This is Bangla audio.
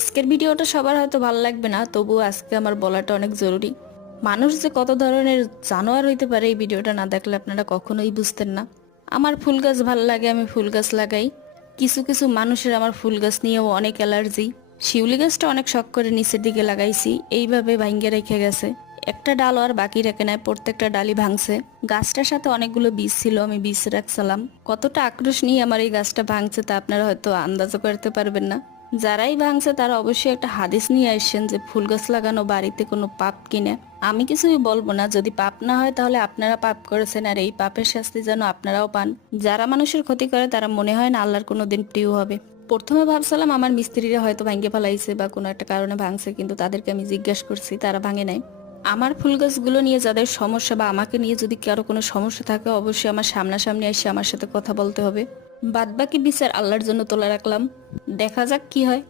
আজকের ভিডিওটা সবার হয়তো ভালো লাগবে না, তবুও আজকে আমার বলাটা অনেক জরুরি। মানুষ যে কত ধরনের জানোয়ার হইতে পারে এই ভিডিওটা না দেখলে আপনারা কখনোই বুঝতেন না। আমার ফুল গাছ ভালো লাগে, আমি ফুল গাছ লাগাই। কিছু কিছু মানুষের আমার ফুল গাছ নিয়েও অনেক অ্যালার্জি। শিউলি গাছটা অনেক শখ করে নিচের দিকে লাগাইছি, এইভাবে ভাঙ্গে রেখে গেছে। একটা ডাল আর বাকি রেখে নেয় প্রত্যেকটা ডালই ভাঙছে। গাছটার সাথে অনেকগুলো বীজ ছিল, আমি বীজ রাখছিলাম। কতটা আক্রোশ নিয়ে আমার এই গাছটা ভাঙছে তা আপনারা হয়তো আন্দাজও করতে পারবেন না। যারাই ভাঙছে তারা অবশ্যই একটা হাদিস নিয়ে আসছেন যে ফুল গাছ লাগানো বাড়িতে কোনো পাপ কিনে। আমি কিছুই বলব না, যদি পাপ না হয় তাহলে আপনারা পাপ করেছেন আর এই পাপের শাস্তি যেন আপনারাও পান। যারা মানুষের ক্ষতি করে তারা মনে হয় না আল্লাহর কোনো দিন প্রিয় হবে। প্রথমে ভাবছিলাম আমার মিস্ত্রিরা হয়তো ভাঙ্গে ফেলাইছে বা কোনো একটা কারণে ভাঙছে, কিন্তু তাদেরকে আমি জিজ্ঞাসা করছি, তারা ভাঙে নাই। আমার ফুল গাছগুলো নিয়ে যাদের সমস্যা বা আমাকে নিয়ে যদি কারও কোনো সমস্যা থাকে, অবশ্যই আমার সামনাসামনি এসে আমার সাথে কথা বলতে হবে। বাদবাকি বিচার আল্লাহর জন্য তোলা রাখলাম। দেখা যাক কি হয়।